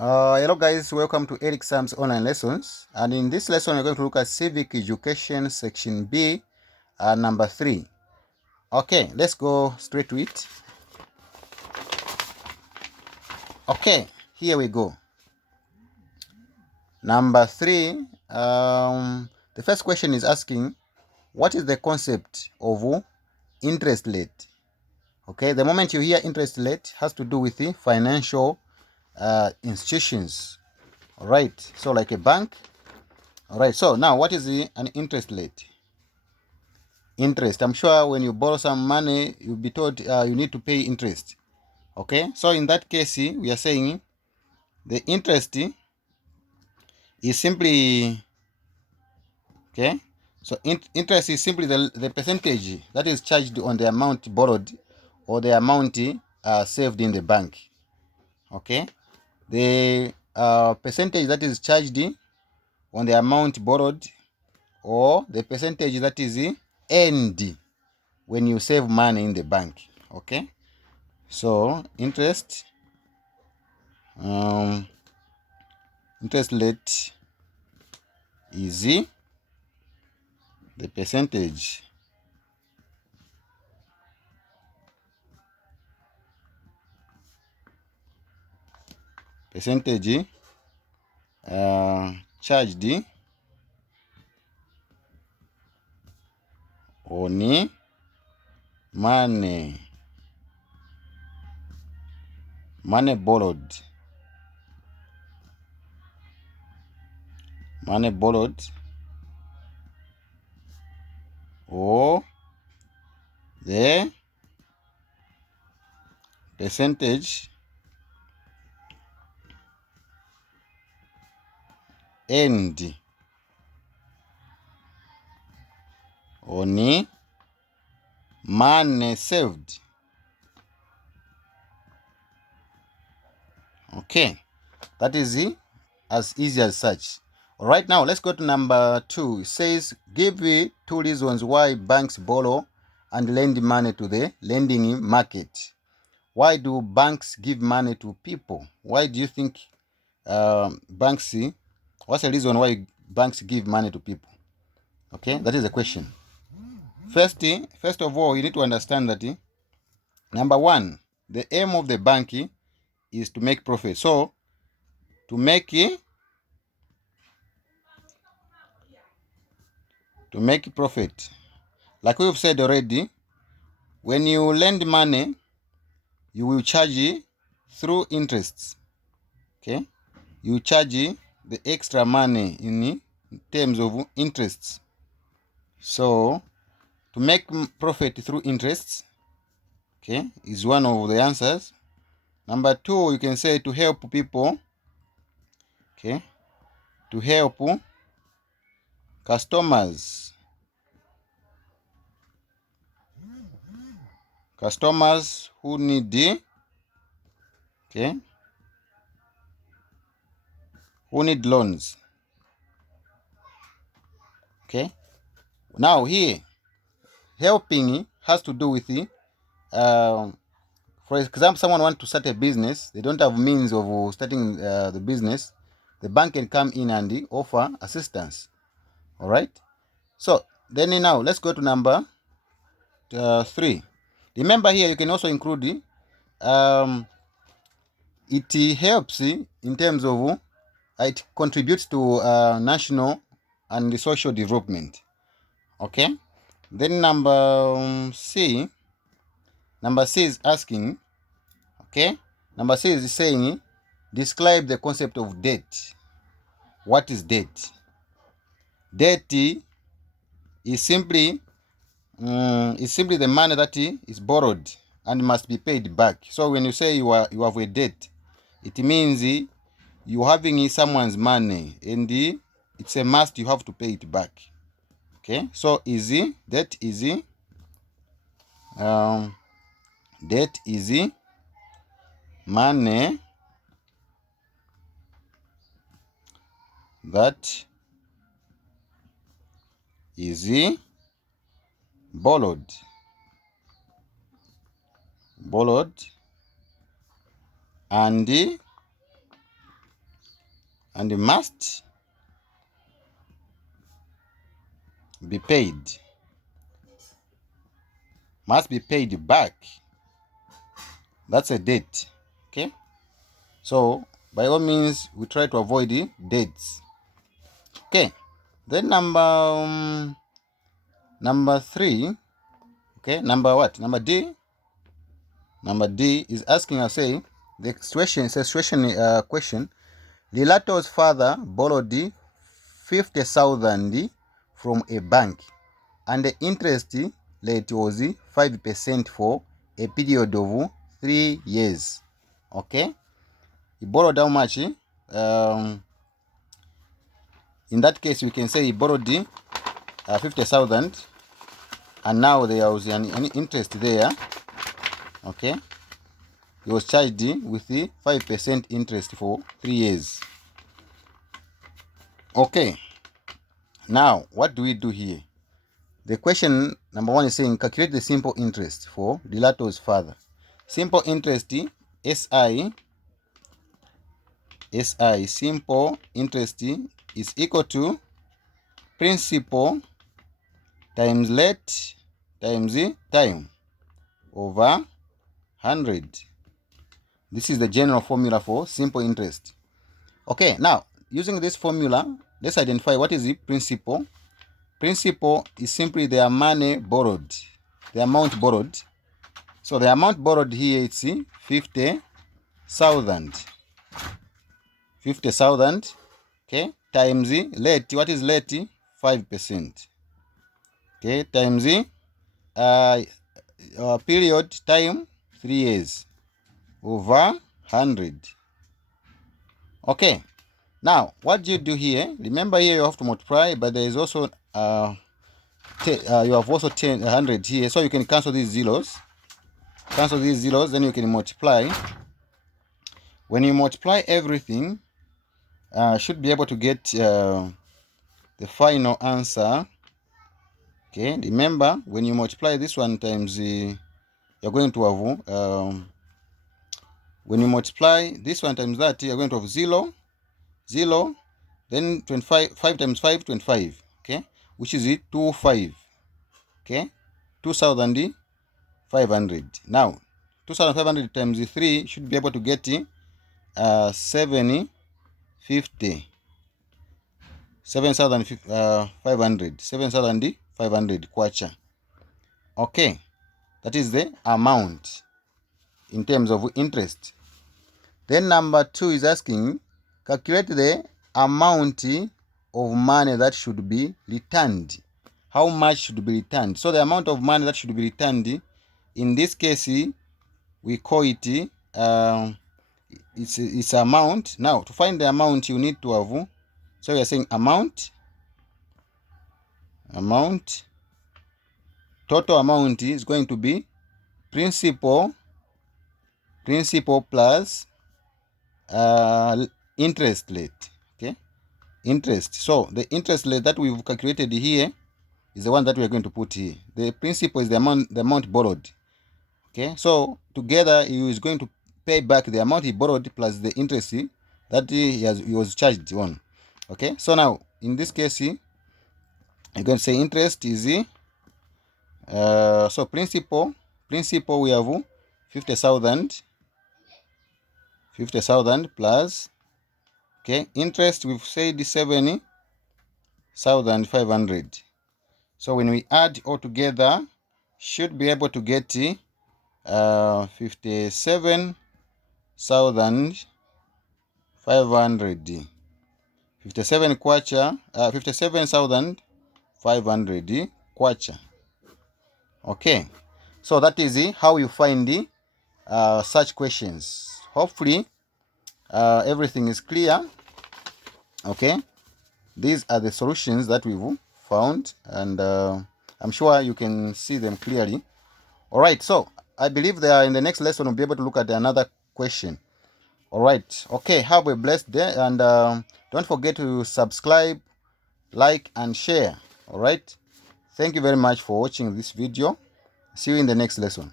Hello guys, welcome to Ericksam's online lessons, and in this lesson we're going to look at Civic Education section B, number 3. Okay, let's go straight to it. Okay, here we go. Number 3, the first question is asking, what is the concept of interest rate? Okay, the moment you hear interest rate has to do with the financial institutions. All right, so like a bank. All right, so now what is an interest rate? Interest. I'm sure when you borrow some money, you'll be told you need to pay interest. Okay, so in that case, we are saying the interest is simply, okay, so interest is simply the percentage that is charged on the amount borrowed or the amount saved in the bank. Okay, the percentage that is charged on the amount borrowed or the percentage that is earned when you save money in the bank. Okay, so interest rate is the percentage charged on money borrowed or the percentage earned on money saved. Okay, that is as easy as such. All right, now let's go to number 2. It says, give me 2 reasons why banks borrow and lend money to the lending market. Why do banks give money to people? Why do you think banks, what's the reason why banks give money to people? Okay, that is the question. First of all, you need to understand that number 1, the aim of the bank is to make profit. So, to make profit, like we've said already, when you lend money, you will charge through interests. Okay, you charge the extra money in terms of interests. So to make profit through interests, okay, is one of the answers. Number 2, you can say to help people, okay, to help customers who need, okay, who need loans. Okay, now here helping has to do with for example, someone wants to start a business, they don't have means of starting the business. The bank can come in and offer assistance. All right, so then now let's go to number 3. Remember, here you can also include it helps in terms of it contributes to national and social development. Okay, then number C is asking, okay, number C is saying, describe the concept of debt. What is debt? Debt is simply the money that is borrowed and must be paid back. So when you say you have a debt, it means you having someone's money and it's a must, you have to pay it back. Okay, so debt is money that is borrowed and and must be paid. Must be paid back. That's a date. Okay. So by all means, we try to avoid the dates. Okay. Then number 3. Okay. Number what? Number D. Number D is asking us, say, the situation is a question. Lilato's father borrowed 50,000 from a bank, and the interest rate was 5% for a period of 3 years. Okay, he borrowed how much? In that case, we can say he borrowed 50,000, and now there was an interest there. Okay, he was charged with the 5% interest for 3 years. Okay, now what do we do here? The question number 1 is saying calculate the simple interest for Lilato's father. Simple interest, SI, simple interest is equal to principal times rate times time over 100. This is the general formula for simple interest. Okay, now using this formula, let's identify what is the principal. Principal is simply the money borrowed, the amount borrowed. So the amount borrowed here is 50,000. 50,000, okay, times rate. What is rate? 5%. Okay, times period, time, 3 years, over 100. Okay, now what do you do here? Remember here you have to multiply, but there is also you have also 100 here, so you can cancel these zeros. Then you can multiply. When you multiply everything, should be able to get the final answer. Okay, remember when you multiply this one times you're going to have when you multiply this one times that, you're going to have 0, then 25, 5 times 5, 25. Okay, which is 25. Okay, 2,500. Now 2,500 times 3 should be able to get 750. 7,500 kwacha. Okay, that is the amount in terms of interest. Then number 2 is asking calculate the amount of money that should be returned. How much should be returned? So the amount of money that should be returned, in this case we call it it's amount. Now to find the amount you need to have, so we are saying amount, total amount is going to be principal plus interest rate. Okay, interest. So the interest rate that we've calculated here is the one that we are going to put here. The principal is the amount borrowed. Okay, so together he is going to pay back the amount he borrowed plus the interest that he was charged on. Okay, so now in this case you're going to say interest is so principal we have 50,000 plus, okay, interest we've said 7,500. So when we add all together, should be able to get 57,500. 57 kwacha, 57,500 kwacha. Okay, so that is how you find such questions. Hopefully everything is clear. Okay, these are the solutions that we've found, and I'm sure you can see them clearly. All right, so I believe that in the next lesson we'll be able to look at another question. All right, okay, have a blessed day, and don't forget to subscribe, like, and share. All right, thank you very much for watching this video. See you in the next lesson.